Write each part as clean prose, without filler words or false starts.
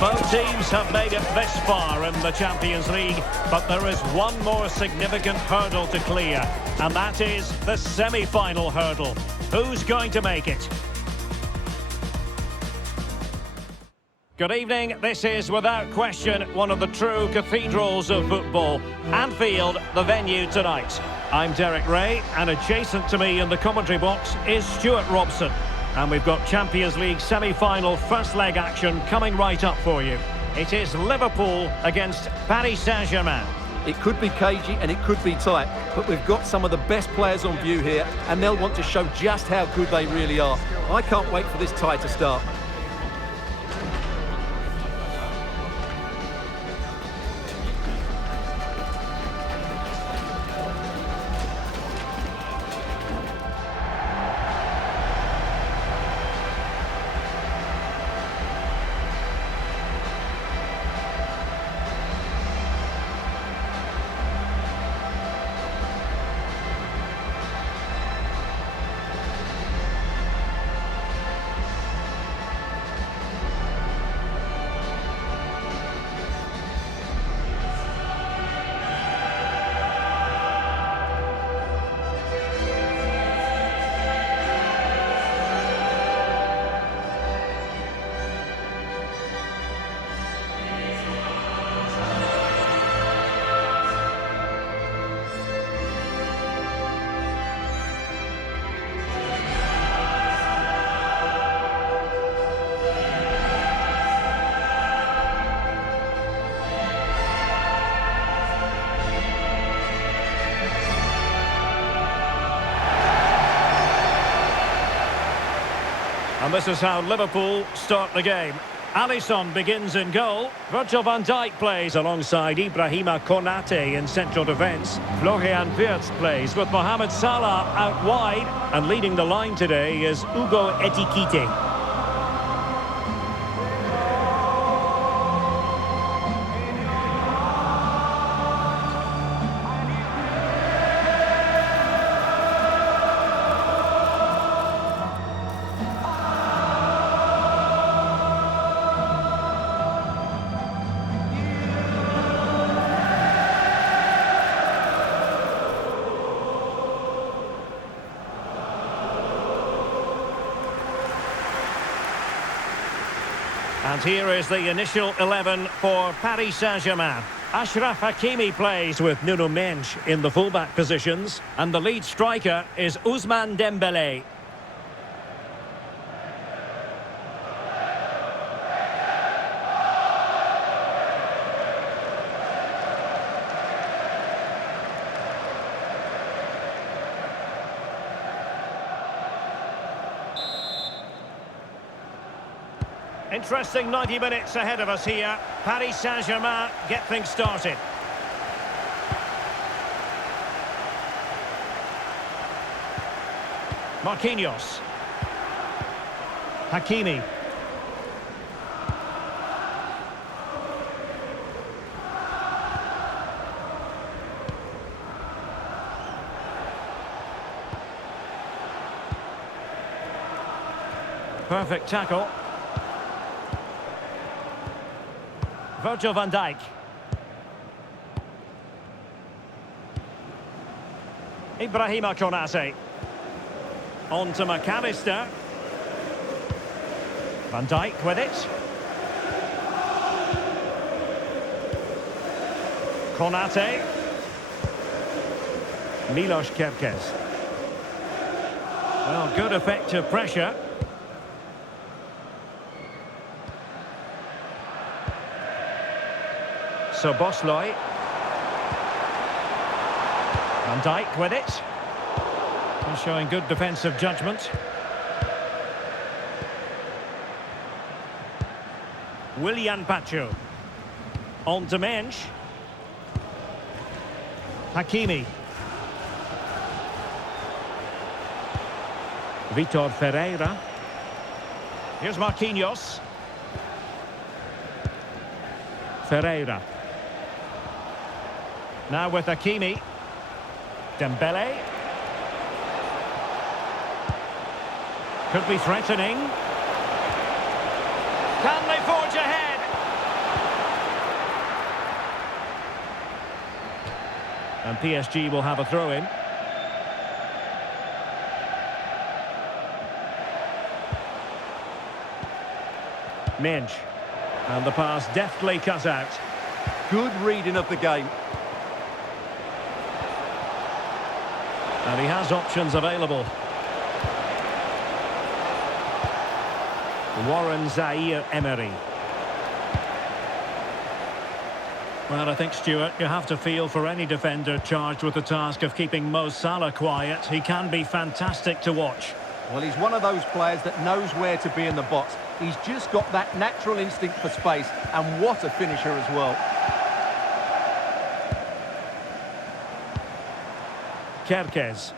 Both teams have made it this far in the Champions League, but there is one more significant hurdle to clear, and that is the semi-final hurdle. Who's going to make it? Good evening. This is, without question, one of the true cathedrals of football. Anfield, the venue tonight. I'm Derek Ray, and adjacent to me in the commentary box is Stuart Robson. And we've got Champions League semi-final first leg action coming right up for you. It is Liverpool against Paris Saint-Germain. It could be cagey and it could be tight, but we've got some of the best players on view here, and they'll want to show just how good they really are. I can't wait for this tie to start. And this is how Liverpool start the game. Alisson begins in goal. Virgil van Dijk plays alongside Ibrahima Konate in central defence. Florian Wirtz plays with Mohamed Salah out wide. And leading the line today is Hugo Ekitike. And here is the initial 11 for Paris Saint-Germain. Achraf Hakimi plays with Nuno Mendes in the fullback positions. And the lead striker is Ousmane Dembélé. Interesting 90 minutes ahead of us here. Paris Saint-Germain get things started. Marquinhos. Hakimi. Perfect tackle. Virgil van Dijk. Ibrahima Konate. On to McAllister. Van Dijk with it. Konate. Milos Kerkez. Well, good effective pressure. So Bosley. Van Dijk with it. He's showing good defensive judgment. Willian Pacho. On to Mensch. Hakimi. Vitor Ferreira. Here's Marquinhos. Ferreira. Now with Hakimi. Dembele. Could be threatening. Can they forge ahead? And PSG will have a throw-in. Minge. And the pass deftly cut out. Good reading of the game. And he has options available. Warren Zaire-Emery. Well, I think, Stuart, you have to feel for any defender charged with the task of keeping Mo Salah quiet. He can be fantastic to watch. Well, he's one of those players that knows where to be in the box. He's just got that natural instinct for space, and what a finisher as well. Kerkez.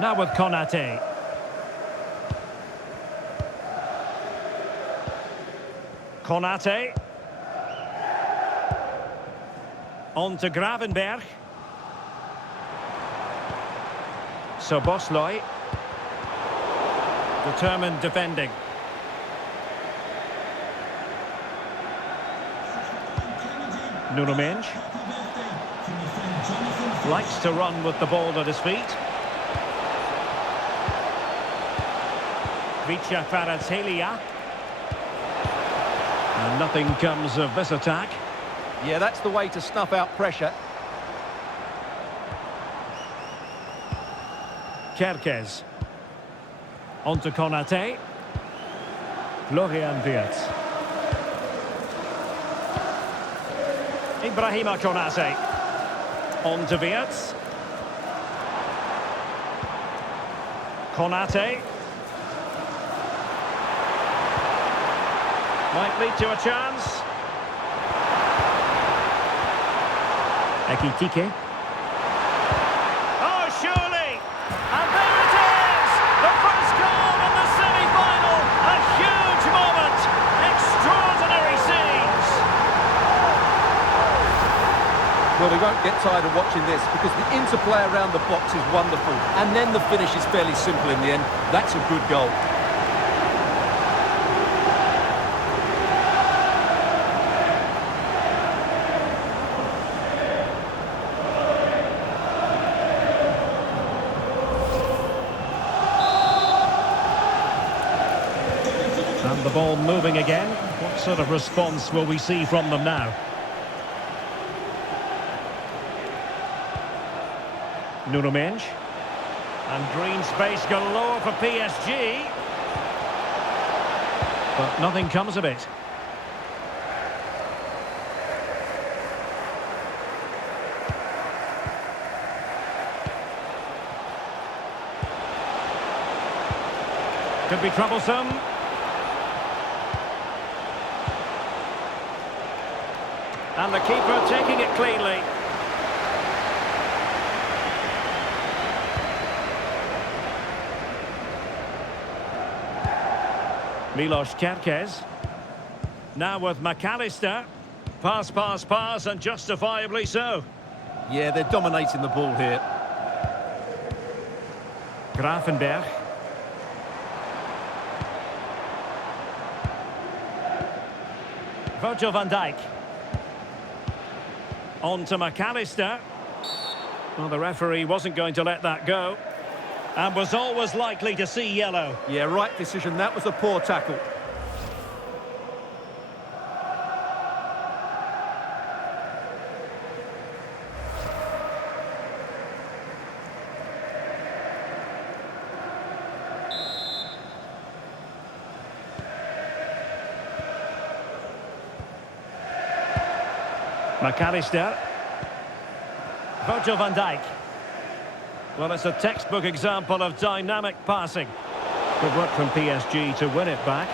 Now with Konate. Konate. On to Gravenberg. Szoboszlai. Determined defending. Nuno Mendes. Likes to run with the ball at his feet. Vicha Kvaratskhelia. And nothing comes of this attack. Yeah, that's the way to snuff out pressure. Kerkez. On to Konate. Florian Wirtz. Ibrahima Konate. On to Wirtz. Konate. Might lead to a chance. Ekitike. Oh, surely! And there it is! The first goal in the semi-final! A huge moment! Extraordinary scenes! Well, we won't get tired of watching this because the interplay around the box is wonderful. And then the finish is fairly simple in the end. That's a good goal. And the ball moving again. What sort of response will we see from them now? Nuno Mendes. And green space galore for PSG. But nothing comes of it. Could be troublesome. And the keeper taking it cleanly. Milos Kerkez. Now with McAllister. Pass, pass, pass, and justifiably so. Yeah, they're dominating the ball here. Gravenberg. Virgil van Dijk. On to McAllister. Well, the referee wasn't going to let that go. And was always likely to see yellow. Yeah, right decision. That was a poor tackle. McAllister. Virgil van Dijk. Well, it's a textbook example of dynamic passing. Good work from PSG to win it back.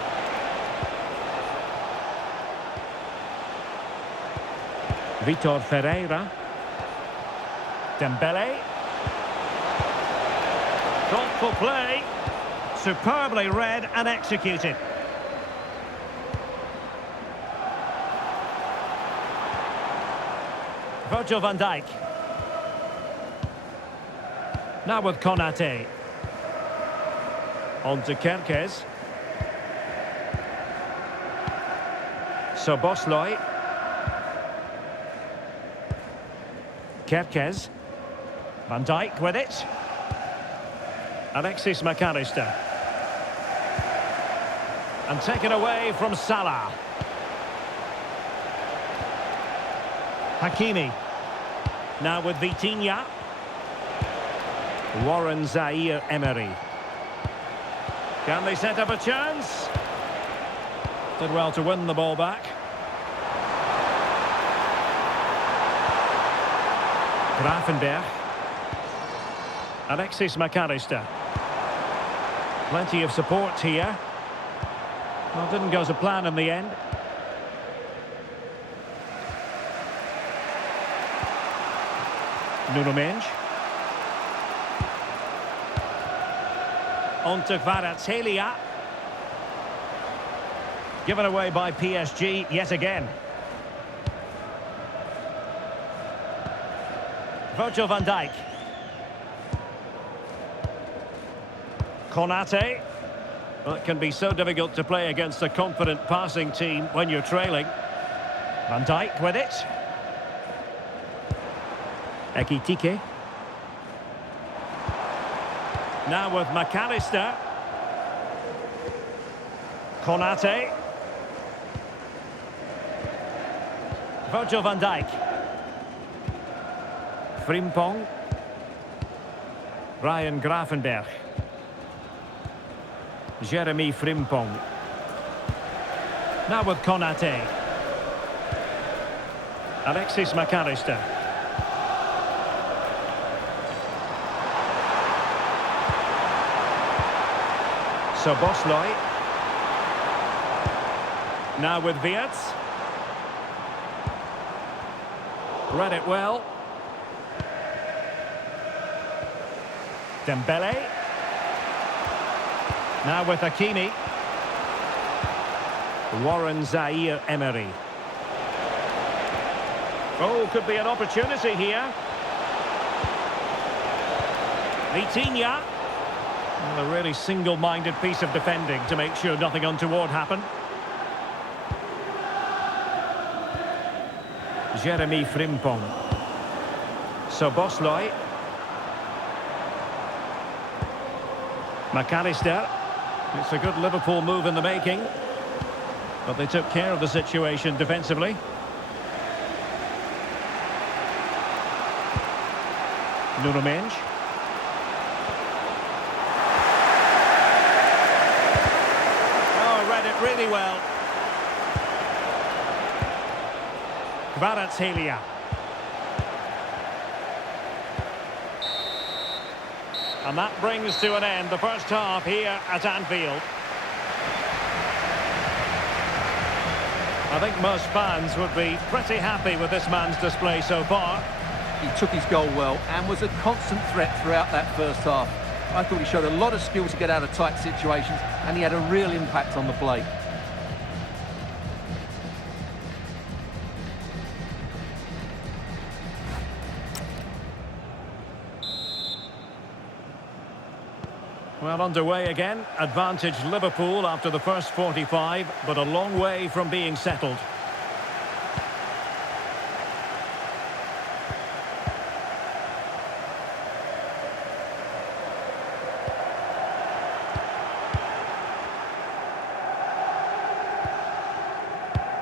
Vitor Ferreira. Dembele. Thoughtful play. Superbly read and executed. Virgil van Dijk. Now with Konate. On to Kerkez. Szoboszlai. Kerkez. Van Dijk with it. Alexis McAllister. And taken away from Salah. Hakimi. Now with Vitinha. Warren Zaire-Emery. Can they set up a chance? Did well to win the ball back. Gravenberch. Alexis McAllister. Plenty of support here. Well, didn't go to plan in the end. Nuno Mendes. On to Kvaratskhelia. Given away by PSG yet again. Virgil van Dijk. Konate. Well, it can be so difficult to play against a confident passing team when you're trailing. Van Dijk with it. Ekitike. Now with McAllister. Konate. Virgil van Dijk. Frimpong. Ryan Gravenberch. Jeremy Frimpong. Now with Konate. Alexis McAllister. Szoboszlai. Now with Wirtz. Read it well. Dembele. Now with Hakimi. Warren Zaire-Emery. Oh, could be an opportunity here. Vitinha. Well, a really single-minded piece of defending to make sure nothing untoward happened. Jeremy Frimpong. Szoboszlai. McAllister. It's a good Liverpool move in the making, but they took care of the situation defensively. Nuno Mendes. Oh, read it really well. Kvaratskhelia. And that brings to an end the first half here at Anfield. I think most fans would be pretty happy with this man's display so far. He took his goal well and was a constant threat throughout that first half. I thought he showed a lot of skill to get out of tight situations, and he had a real impact on the play. Well, underway again. Advantage Liverpool after the first 45, but a long way from being settled.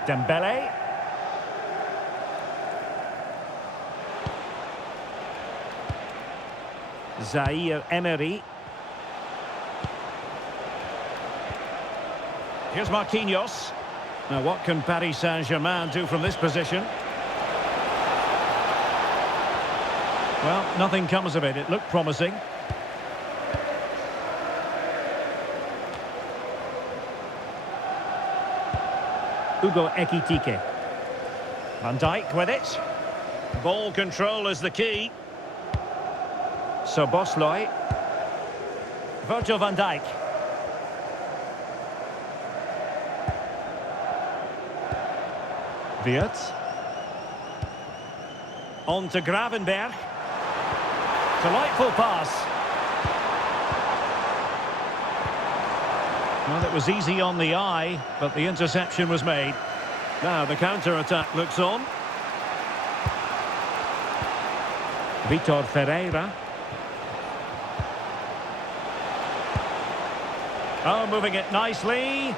Dembele. Zaire-Emery. Here's Marquinhos. Now what can Paris Saint-Germain do from this position? Well, nothing comes of it. It looked promising. Hugo Ekitike. Van Dijk with it. Ball control is the key. Szoboszlai. Virgil van Dijk. Wirtz. On to Gravenberch. Delightful pass. Well, it was easy on the eye, but the interception was made. Now the counter-attack looks on. Vitor Ferreira. Oh, moving it nicely.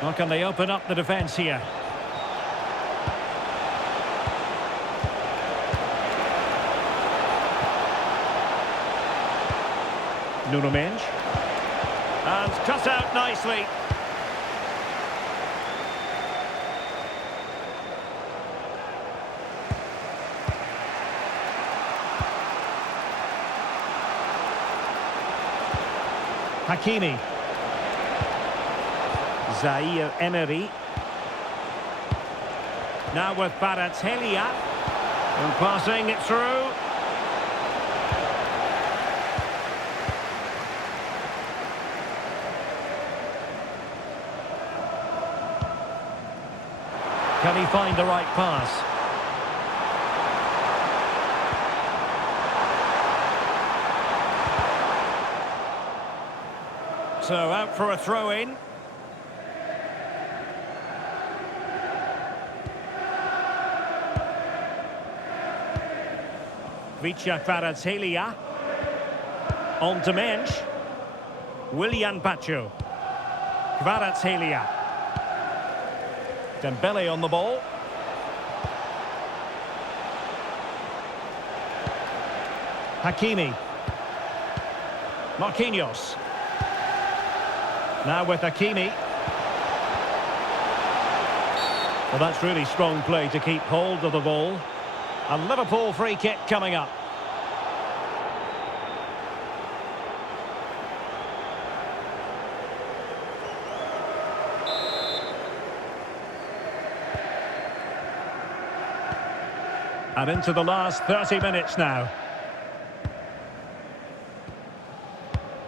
How can they open up the defence here? Nuno Mendes. And cut out nicely. Hakimi. Zaire Emery. Now with Kvaratskhelia. And passing it through. Can he find the right pass? So out for a throw-in. Vicha Kvaratskhelia. On to Mensch. Willian Pacho. Kvaratskhelia. Dembele on the ball. Hakimi. Marquinhos. Now with Hakimi. Well, that's really strong play to keep hold of the ball. A Liverpool free kick coming up. And into the last 30 minutes now.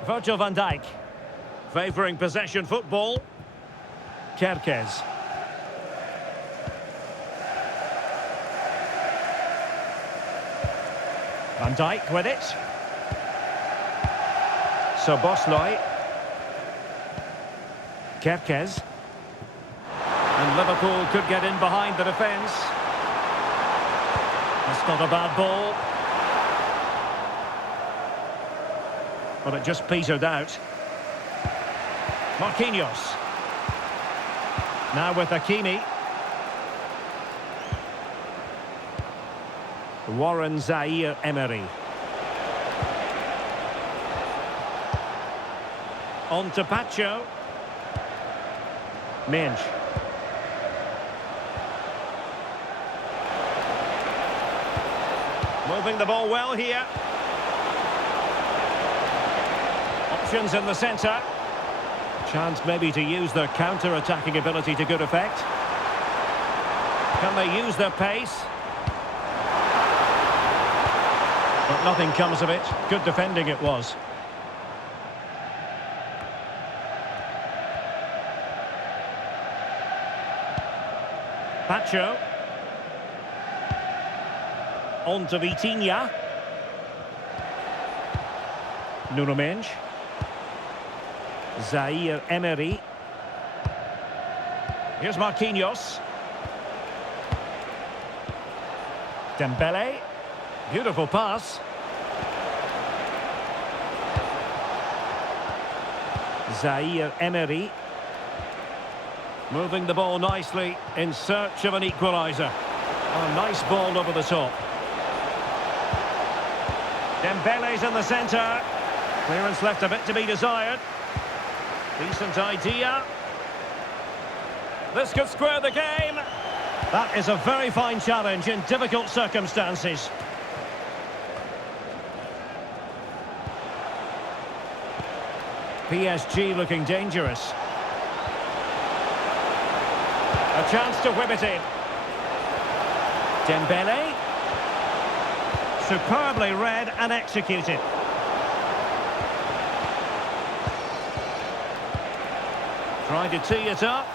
Virgil van Dijk. Favouring possession football. Kerkez. Van Dijk with it. Szoboszlai. Kerkez. And Liverpool could get in behind the defence. That's not a bad ball. But it just petered out. Marquinhos. Now with Hakimi. Warren Zaire Emery. On to Pacho. Mensch. Moving the ball well here. Options in the centre. Chance maybe to use their counter-attacking ability to good effect. Can they use their pace? But nothing comes of it. Good defending it was. Pacho. On to Vitinha. Nuno Mendes. Zaire Emery. Here's Marquinhos. Dembele. Beautiful pass. Zaire Emery. Moving the ball nicely in search of an equaliser. A nice ball over the top. Dembele's in the centre. Clearance left a bit to be desired. Decent idea. This could square the game. That is a very fine challenge in difficult circumstances. PSG looking dangerous. A chance to whip it in. Dembele. Superbly read and executed. Trying to tee it up.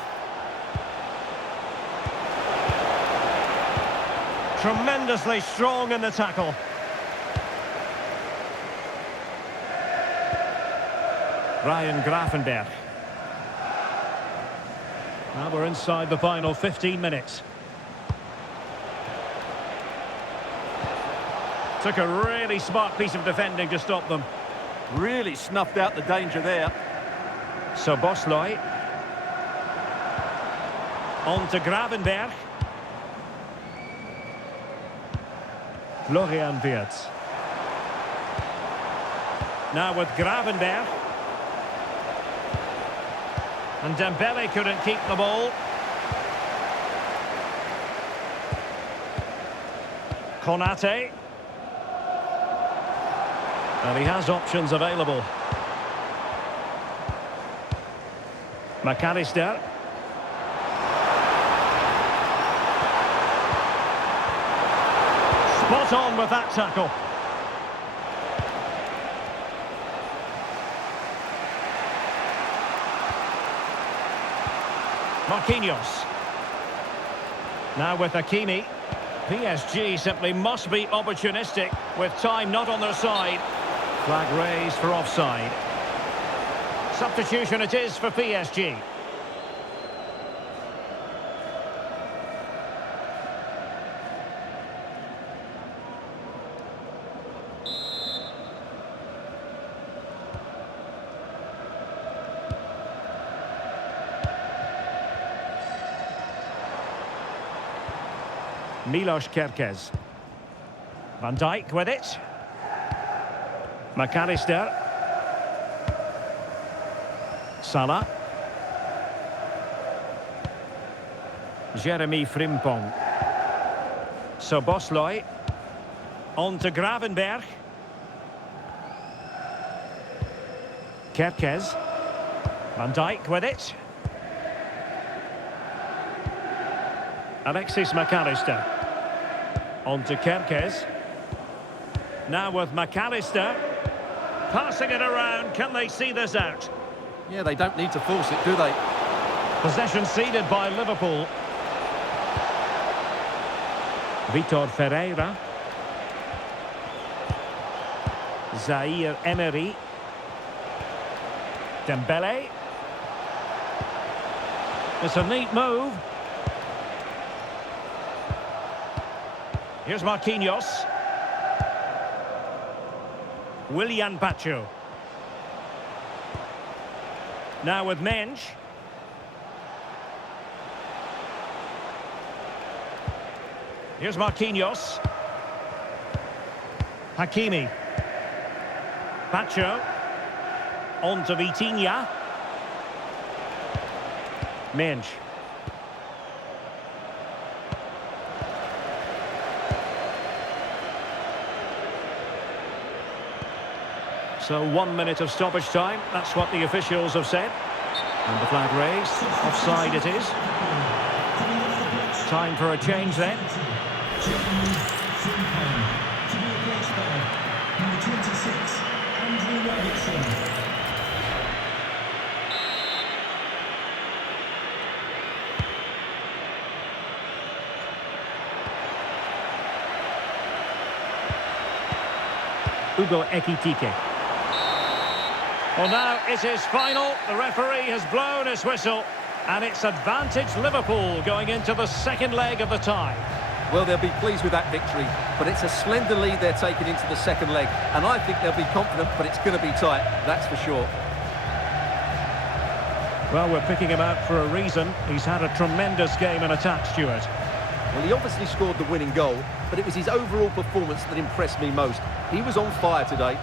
Tremendously strong in the tackle. Ryan Gravenberch. Now we're inside the final 15 minutes. Took a really smart piece of defending to stop them. Really snuffed out the danger there. So Bosloy. On to Gravenberg. Florian Wirtz. Now with Gravenberg. And Dembele couldn't keep the ball. Konate. And he has options available. McAllister. Spot on with that tackle. Marquinhos. Now with Hakimi. PSG simply must be opportunistic with time not on their side. Flag raised for offside. Substitution it is for PSG. Milos Kerkez. Van Dijk with it. McAllister. Salah. Jeremy Frimpong. So Bosloy. On to Gravenberg. Kerkez. Van Dijk with it. Alexis McAllister. On to Kerkez. Now with McAllister. Passing it around. Can they see this out? Yeah, they don't need to force it, do they? Possession ceded by Liverpool. Vitor Ferreira. Zaire Emery. Dembele. It's a neat move. Here's Marquinhos. Willian Pacho. Now with Mensch. Here's Marquinhos. Hakimi. Pacho. On to Vitinha. Mensch. So 1 minute of stoppage time, that's what the officials have said. And the flag raised, offside it is. Time for a change then. Hugo Ekitike. Well, now it is final. The referee has blown his whistle. And it's advantage Liverpool going into the second leg of the tie. Well, they'll be pleased with that victory. But it's a slender lead they're taking into the second leg. And I think they'll be confident, but it's going to be tight. That's for sure. Well, we're picking him out for a reason. He's had a tremendous game in attack, Stuart. Well, he obviously scored the winning goal, but it was his overall performance that impressed me most. He was on fire today,